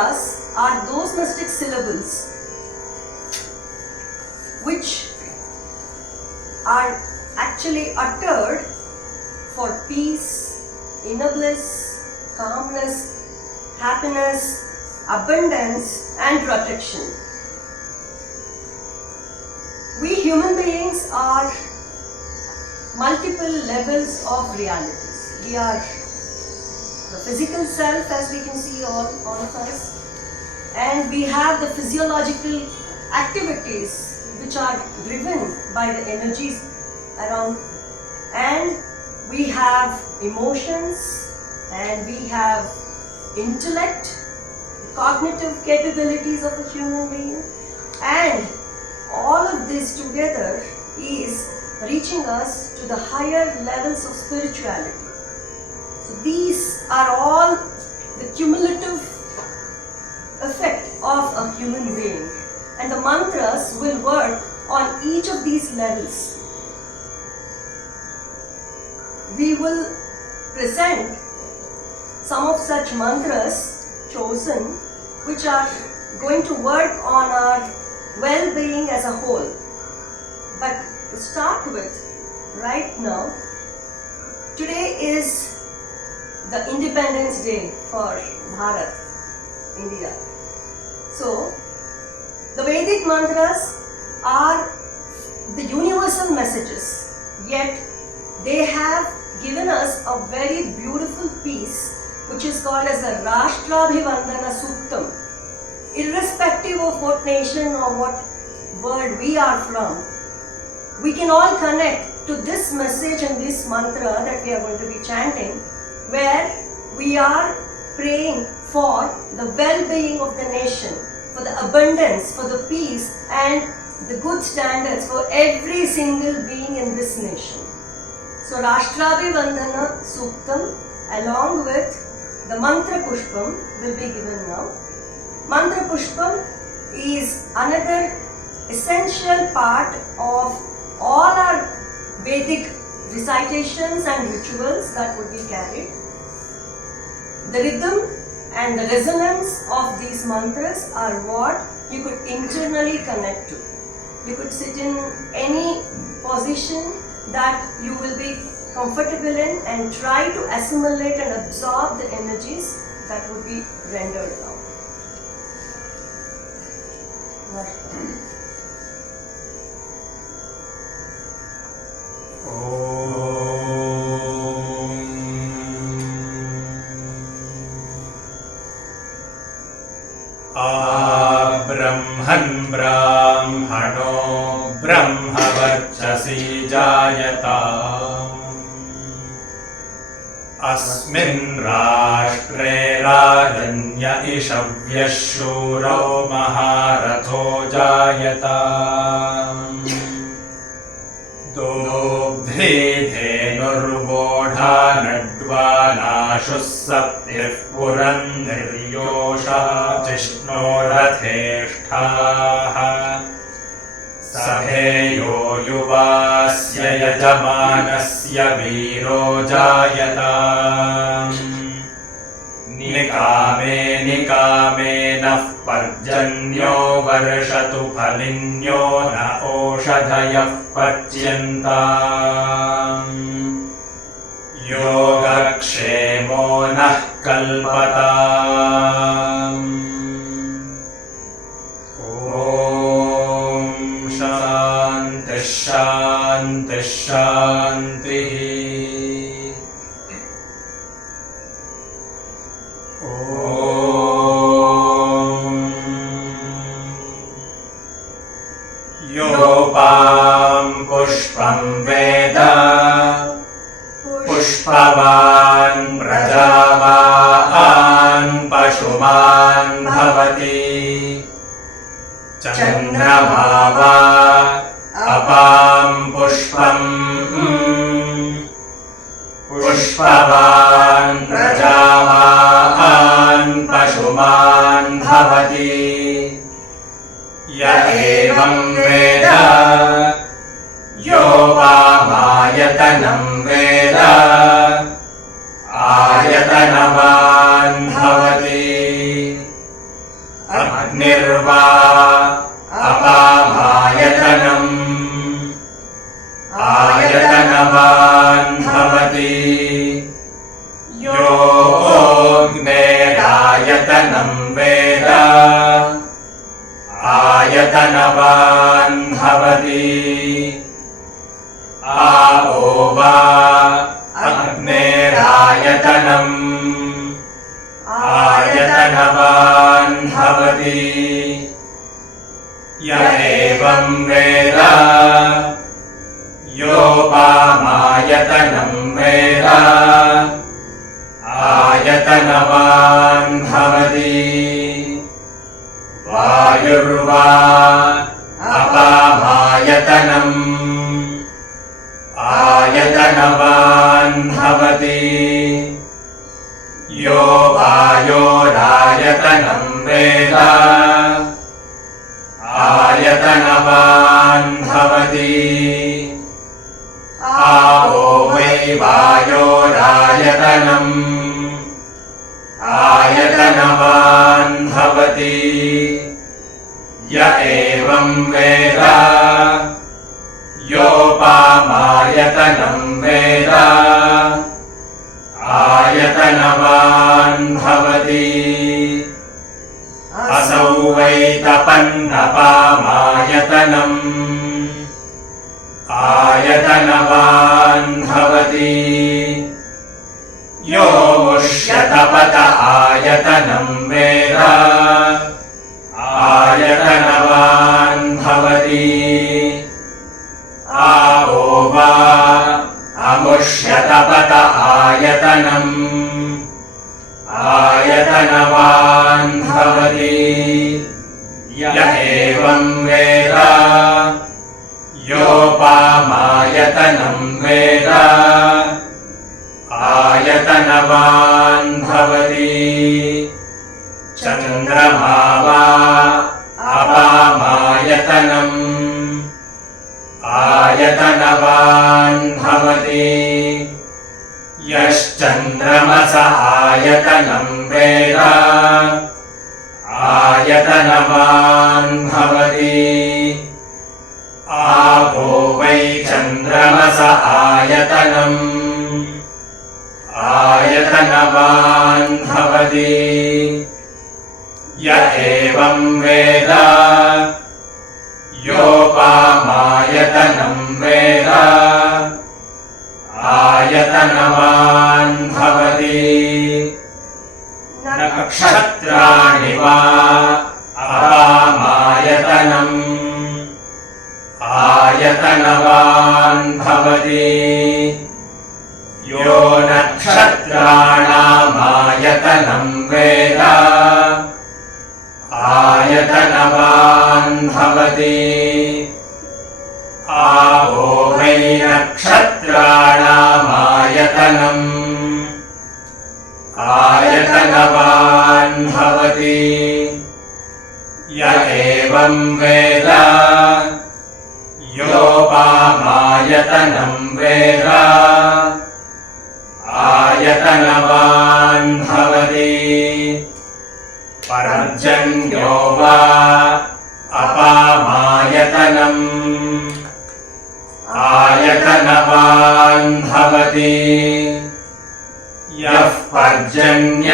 mantras are those mystic syllables which are actually uttered for peace, inner bliss, calmness, happiness, abundance and protection. We human beings are multiple levels of realities. We are the physical self, as we can see all of us, and we have the physiological activities which are driven by the energies around, and we have emotions, and we have intellect, cognitive capabilities of a human being, and all of this together is reaching us to the higher levels of spirituality. So these are all the cumulative effect of a human being, and the mantras will work on each of these levels. We will present some of such mantras chosen which are going to work on our well-being as a whole. But to start with, right now, today is the Independence Day for Bharat, India. So, the Vedic mantras are the universal messages, yet they have given us a very beautiful piece which is called as the Rashtrabhivandana Suktam. Irrespective of what nation or what world we are from, we can all connect to this message and this mantra that we are going to be chanting, where we are praying for the well-being of the nation, for the abundance, for the peace and the good standards for every single being in this nation. So Rashtrabhivandana Suktam along with the Mantra Pushpam will be given now. Mantra Pushpam is another essential part of all our Vedic recitations and rituals that would be carried. The rhythm and the resonance of these mantras are what you could internally connect to. You could sit in any position that you will be comfortable in and try to assimilate and absorb the energies that would be rendered now. ब्रह्मन् ब्राह्मणो ब्रह्मवर्चसि जायताम् अस्मिन् राष्ट्रे राजन्य इषव्यः शूरो महारथो जायताम् दोग्धे धेनुर्वोढा नड्वानाशुः सप्तिः पुरन्धिर्योषा जिष्णोरथेष्ठाः सभेयो युवास्य यजमानस्य वीरो जायताम् निकामे निकामे नः पर्जन्यो वर्षतु फलिन्यो न ओषधयः पच्यन्ताम् योगक्षेमो नः कल्पताम् ॐ शान्तिः शान्तिः शान्तिः योपां पुष्पं वेद पुष्पवान् प्रजावान् पशुमान् भवति चन्द्रमा वा अपां पुष्पम् पुष्पवान् प्रजावान् पशुमान् भवति य एवं वेद यो वामायतनं वेद आयतनवान् भवति आयतनम् आयतनवान् भवति य एवं वेद योपामायतनं वेद आयतनवान् भवति वायुर्वा अपामायतनम् आयतनवान् भवति यो वायोरायतनं वेद आयतनवान् भवति आपो वै वायोरायतनम् आयतनवान् भवति य एवं वेद योपामायतनं वेद आयतनवान् भवति असौ वै तपन्नपामायतनम् आयतनवान् भवति यो मुष्यतपत आयतनं वेद आयतनवान् भवति आपो वा अमुष्यतपत आयतनम् आयतनवान् भवति य एवं वेद योपामायतनं वेद आयतनवान् भवति चन्द्रमा वा अपामायतनम् आयतनवान् भवति यश्चन्द्रमस आयतनं वेद आयतनवान् भवति आपो वै चन्द्रमस आयतनम् आयतनवान् भवति य एवं वेद योपामायतनं वेद आयतनवान् भवति नक्षत्राणि वा अपामायतनम् आयतनवान् भवति यो नक्षत्राणामायतनं वेद आयतनवान् भवति आपो वै नक्षत्राणामायतनम् आयतनवान् भवति य एवं वेद योपामायतनं वेद आयतनवान् भवति पर्जन्यो वा अपामायतनम् आयतनवान् भवति यः पर्जन्यस्यायतनं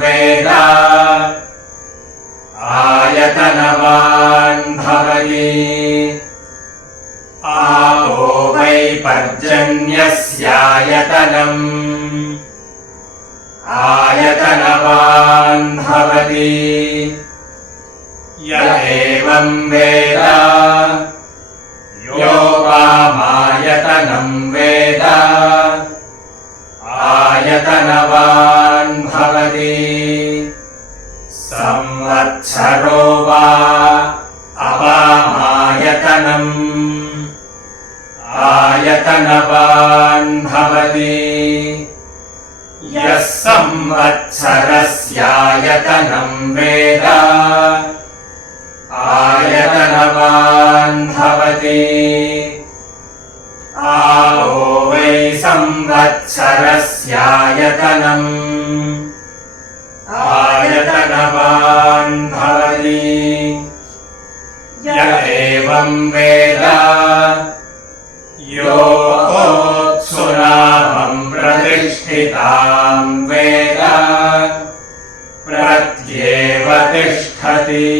वेद आयतनवान् भवति आपो वै पर्जन्यस्यायतनम् आयतनवान् भवति य एवं वेद योपामायतनं वेद आयतनवान् भवति संवत्सरो वा अपामायतनम् आयतनवान् भवति यः संवत्सरस्यायतनं वेद आयतनवान् भवति आपो वै संवत्सरस्यायतनम् आयतनवान् भवति य एवं वेद योत्सुनामं प्रतिष्ठितां वेद प्रत्येव तिष्ठति।